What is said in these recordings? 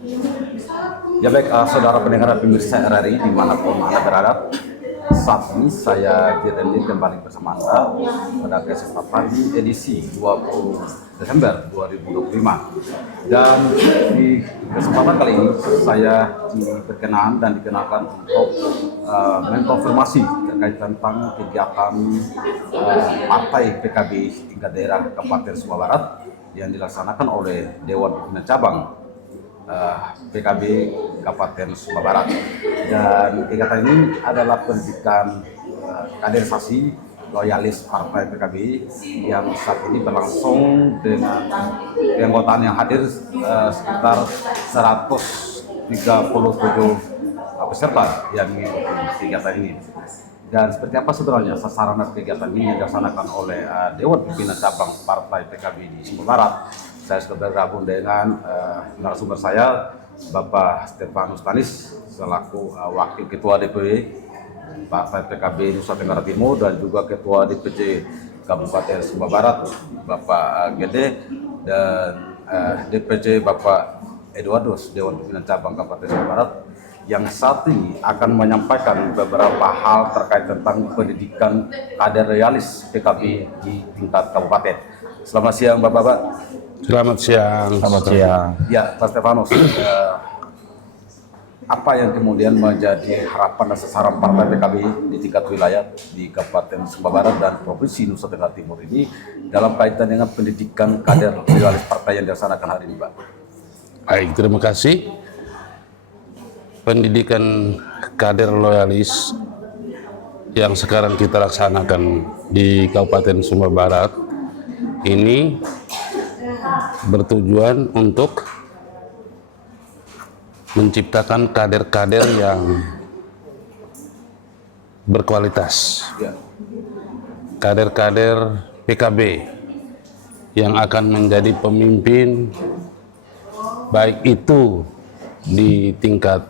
Ya baik, saudara pendengar dan pemirsa RRI dimanapun Anda berada, saat ini saya Firly kembali bersama Anda pada kesempatan di edisi 20 Desember 2025. Dan di kesempatan kali ini saya diperkenan dan dikenalkan untuk mengkonfirmasi terkait tentang kegiatan Partai PKB tingkat daerah Kabupaten Sumbawa Barat yang dilaksanakan oleh Dewan Pimpinan Cabang PKB Kabupaten Sumbawa Barat. Dan kegiatan ini adalah pendidikan kaderisasi loyalis Partai PKB yang saat ini berlangsung dengan keanggotaan yang hadir sekitar 137 peserta yang mengikuti kegiatan ini. Dan seperti apa sebenarnya sasaran kegiatan ini yang dilaksanakan oleh Dewan Pimpinan Cabang Partai PKB di Sumbawa Barat? Saya sudah bergabung dengan narasumber saya, Bapak Stefanus Tanis, selaku Wakil Ketua DPW Partai PKB Nusa Tenggara Timur, dan juga Ketua DPC Kabupaten Sumbawa Barat, Bapak Gede, dan DPC Bapak Eduardus, Dewan Pimpinan Cabang Kabupaten Sumbawa Barat, yang saat ini akan menyampaikan beberapa hal terkait tentang pendidikan kader loyalis PKB di tingkat kabupaten. Selamat siang, Bapak-Bapak. Selamat siang. Selamat siang. Ya, Pak Stefanus, apa yang kemudian menjadi harapan dan sasaran Partai PKB di tingkat wilayah di Kabupaten Sumbawa Barat dan Provinsi Nusa Tenggara Timur ini dalam kaitan dengan pendidikan kader loyalis partai yang dilaksanakan hari ini, Pak? Baik, terima kasih. Pendidikan kader loyalis yang sekarang kita laksanakan di Kabupaten Sumbawa Barat ini bertujuan untuk menciptakan kader-kader yang berkualitas, kader-kader PKB yang akan menjadi pemimpin, baik itu di tingkat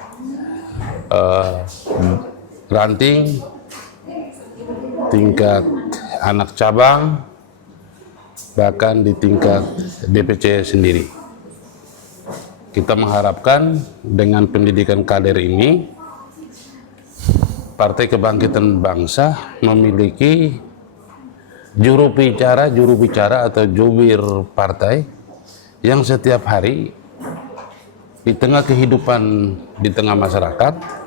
ranting, tingkat anak cabang, bahkan di tingkat DPC sendiri. Kita mengharapkan dengan pendidikan kader ini, Partai Kebangkitan Bangsa memiliki juru bicara atau jubir partai yang setiap hari di tengah kehidupan di tengah masyarakat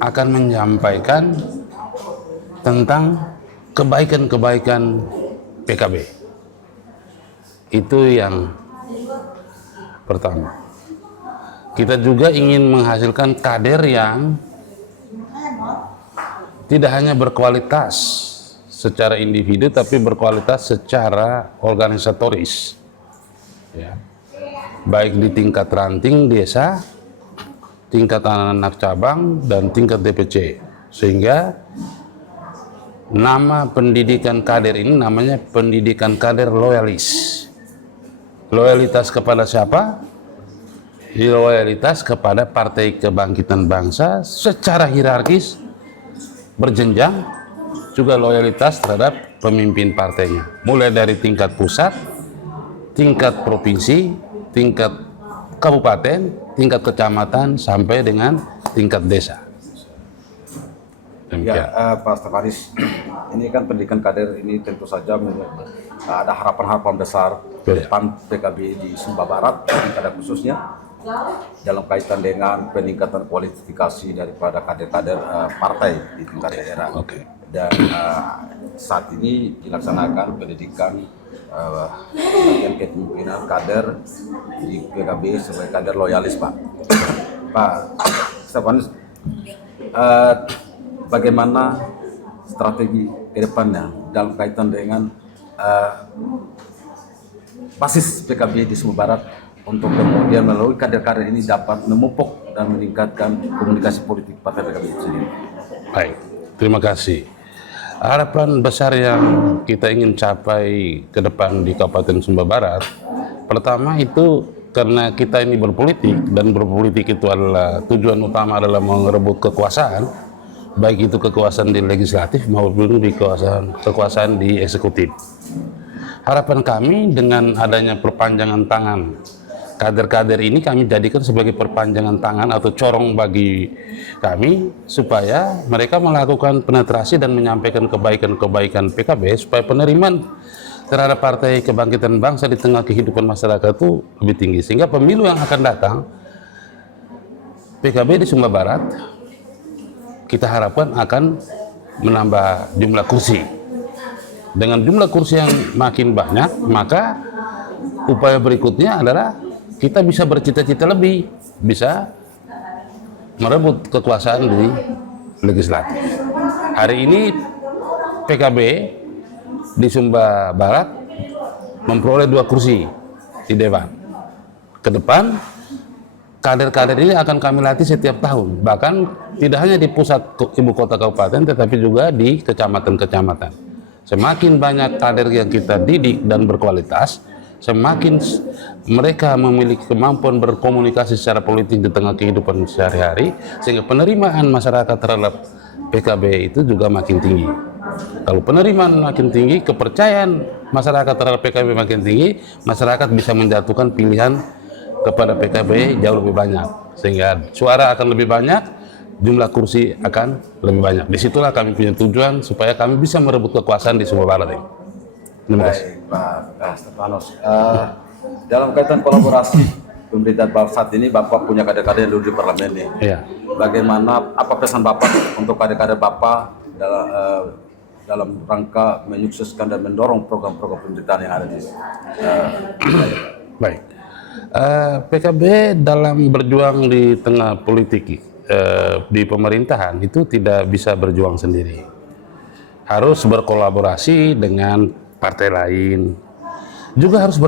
akan menyampaikan tentang kebaikan-kebaikan PKB. Itu yang pertama. Kita juga ingin menghasilkan kader yang tidak hanya berkualitas secara individu, tapi berkualitas secara organisatoris, ya. Baik di tingkat ranting desa, tingkat anak cabang, dan tingkat DPC. Sehingga nama pendidikan kader ini namanya pendidikan kader loyalis. Loyalitas kepada siapa? Loyalitas kepada Partai Kebangkitan Bangsa secara hierarkis berjenjang, juga loyalitas terhadap pemimpin partainya. Mulai dari tingkat pusat, tingkat provinsi, tingkat kabupaten, tingkat kecamatan, sampai dengan tingkat desa. Ya, Pak Stefanus, ini kan pendidikan kader ini tentu saja ada harapan-harapan besar ke depan PKB di Sumbawa Barat, pada khususnya dalam kaitan dengan peningkatan kualifikasi daripada kader-kader partai di tingkat daerah. Dan saat ini dilaksanakan pendidikan bagian kepemimpinan kader di PKB sebagai kader loyalis, Pak. Pak Stefanus, bagaimana strategi ke depannya dalam kaitan dengan basis PKB di Sumbawa Barat untuk kemudian melalui kader-kader ini dapat memupuk dan meningkatkan komunikasi politik Partai PKB itu sendiri? Baik, terima kasih. Harapan besar yang kita ingin capai ke depan di Kabupaten Sumbawa Barat, pertama itu karena kita ini berpolitik, dan berpolitik itu adalah tujuan utama adalah merebut kekuasaan, baik itu kekuasaan di legislatif maupun di kekuasaan di eksekutif. Harapan kami dengan adanya perpanjangan tangan kader-kader ini kami jadikan sebagai perpanjangan tangan atau corong bagi kami supaya mereka melakukan penetrasi dan menyampaikan kebaikan-kebaikan PKB supaya penerimaan terhadap Partai Kebangkitan Bangsa di tengah kehidupan masyarakat itu lebih tinggi, sehingga pemilu yang akan datang PKB di Sumba Barat kita harapkan akan menambah jumlah kursi. Dengan jumlah kursi yang makin banyak, maka upaya berikutnya adalah kita bisa bercita-cita lebih, bisa merebut kekuasaan di legislatif. Hari ini PKB di Sumba Barat memperoleh 2 kursi di Dewan. Ke depan, kader-kader ini akan kami latih setiap tahun, bahkan tidak hanya di pusat ibu kota kabupaten, tetapi juga di kecamatan-kecamatan. Semakin banyak kader yang kita didik dan berkualitas, semakin mereka memiliki kemampuan berkomunikasi secara politik di tengah kehidupan sehari-hari, sehingga penerimaan masyarakat terhadap PKB itu juga makin tinggi. Kalau penerimaan makin tinggi, kepercayaan masyarakat terhadap PKB makin tinggi, masyarakat bisa menjatuhkan pilihan kepada PKB jauh lebih banyak, sehingga suara akan lebih banyak, jumlah kursi akan lebih banyak. Disitulah kami punya tujuan supaya kami bisa merebut kekuasaan di Sumba Barat ini. Terima kasih. Baik, Pak Stefanus. Dalam kaitan kolaborasi pemerintahan Bapak saat ini, Bapak punya kader-kader yang duduk di parlemen nih. Iya. Bagaimana, apa pesan Bapak untuk kader-kader Bapak dalam rangka menyukseskan dan mendorong program-program pemerintahan yang ada di Baik. PKB dalam berjuang di tengah politik di pemerintahan itu tidak bisa berjuang sendiri. Harus berkolaborasi dengan partai lain, juga harus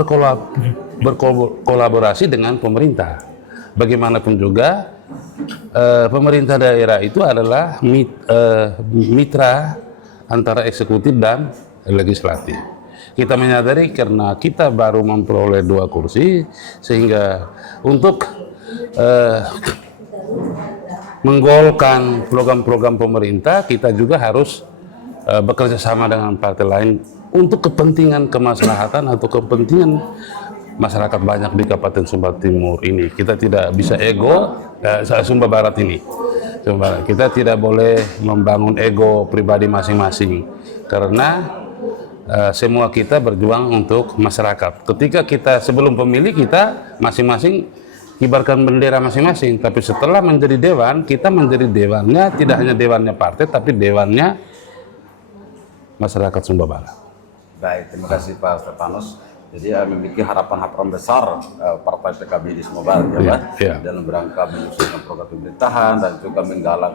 berkolaborasi dengan pemerintah. Bagaimanapun juga pemerintah daerah itu adalah mitra antara eksekutif dan legislatif. Kita menyadari karena kita baru memperoleh 2 kursi, sehingga untuk menggolkan program-program pemerintah, kita juga harus bekerja sama dengan partai lain untuk kepentingan kemaslahatan atau kepentingan masyarakat banyak di Kabupaten Sumba Timur ini. Kita tidak bisa ego, Sumba Barat ini. Kita tidak boleh membangun ego pribadi masing-masing, karena semua kita berjuang untuk masyarakat. Ketika kita sebelum pemilih, kita masing-masing kibarkan bendera masing-masing, tapi setelah menjadi dewan, kita menjadi dewannya tidak hanya dewannya partai, tapi dewannya masyarakat Sumba Barat. Baik, terima kasih Pak Stefanus. Jadi memiliki harapan-harapan besar Partai PKB di Sumba Barat, ya Pak, dalam rangka menyukseskan program pemerintahan dan juga menggalang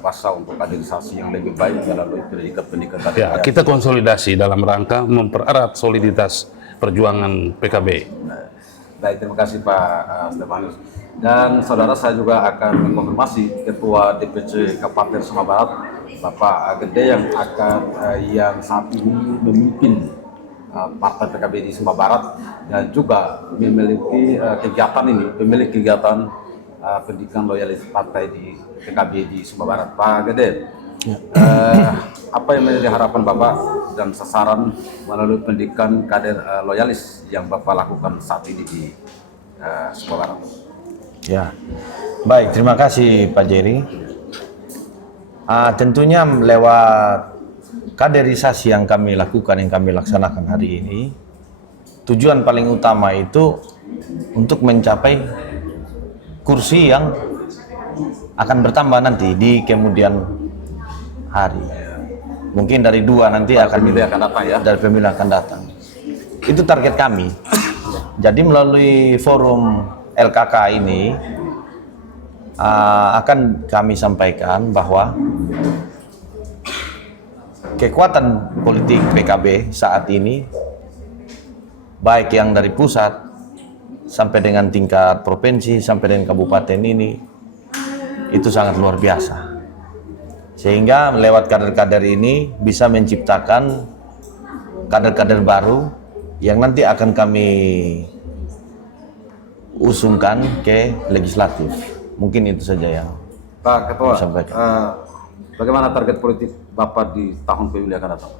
masa untuk kaderisasi yang lebih baik melalui pendidikan. Ya, kita konsolidasi dalam rangka mempererat soliditas perjuangan PKB. Baik, terima kasih Pak Stefanus. Dan saudara, saya juga akan mengonfirmasi Ketua DPC Kabupaten Sumba Barat, Bapak Gede, yang saat ini memimpin Partai PKB di Sumba Barat dan juga memiliki pemilik kegiatan pendidikan loyalis partai di PKB di Sumba Barat. Pak Gede, apa yang menjadi harapan Bapak dan sasaran melalui pendidikan kader loyalis yang Bapak lakukan saat ini di Sumba Barat? Ya, baik, terima kasih Pak Jerry. Tentunya lewat kaderisasi yang kami lakukan, yang kami laksanakan hari ini, tujuan paling utama itu untuk mencapai kursi yang akan bertambah nanti di kemudian hari. Mungkin dari 2 nanti akan datang, ya. Dari pemilu akan datang. Itu target kami. Jadi melalui forum LKK ini akan kami sampaikan bahwa kekuatan politik PKB saat ini, baik yang dari pusat sampai dengan tingkat provinsi sampai dengan kabupaten ini, itu sangat luar biasa. Sehingga lewat kader-kader ini bisa menciptakan kader-kader baru yang nanti akan kami usungkan ke legislatif. Mungkin itu saja yang Pak Ketua, sampaikan. Bagaimana target politik Bapak di tahun pemilu yang akan datang?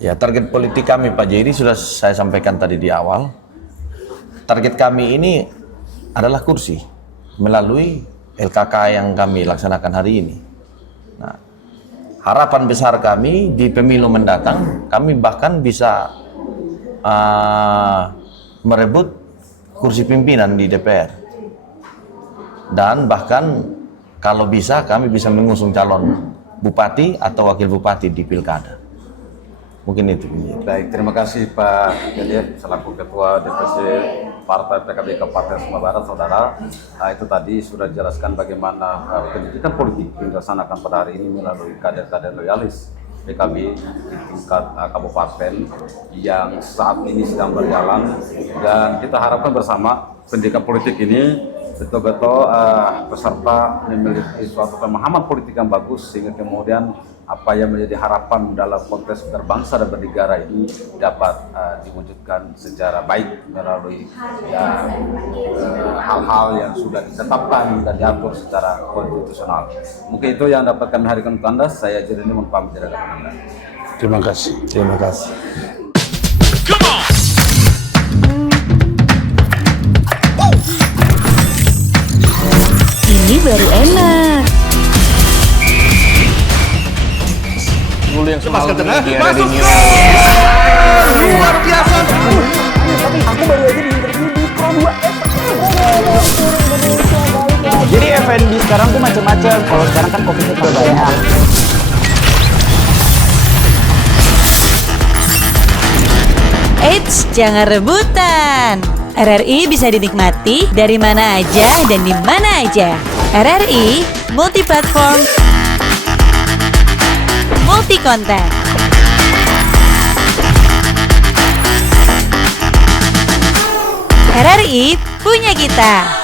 Ya, target politik kami Pak Jerry sudah saya sampaikan tadi di awal. target kami ini adalah kursi melalui LKK yang kami laksanakan hari ini. Nah, harapan besar kami di pemilu mendatang, kami bahkan bisa merebut kursi pimpinan di DPR. Dan bahkan kalau bisa kami bisa mengusung calon bupati atau wakil bupati di pilkada. Mungkin itu. Baik, terima kasih Pak Dedek selaku Ketua DPC Partai PKB Kabupaten Sumba Barat, Saudara. Nah, itu tadi sudah dijelaskan bagaimana pendidikan politik yang dilaksanakan pada hari ini melalui kader-kader loyalis PKB di tingkat kabupaten yang saat ini sedang berjalan, dan kita harapkan bersama pendidikan politik ini betul-betul peserta memiliki suatu pemahaman politik yang bagus, sehingga kemudian apa yang menjadi harapan dalam konteks berbangsa dan bernegara ini dapat diwujudkan secara baik melalui hal-hal yang sudah ditetapkan dan diatur secara konstitusional. Mungkin itu yang dapat kami hadirkan untuk Anda. Saya Jeremy pamit dari Anda. Terima kasih. Terima kasih. Ini baru enak. Dulu yang semalam di era di Luar biasa. Aku baru aja di interview di Pro 2 Jadi F&B sekarang tuh macam-macam. Kalau sekarang kan kopinya udah banyak. Eits, jangan rebutan. RRI bisa dinikmati dari mana aja dan di mana aja. RRI multi platform, multi konten. RRI punya kita.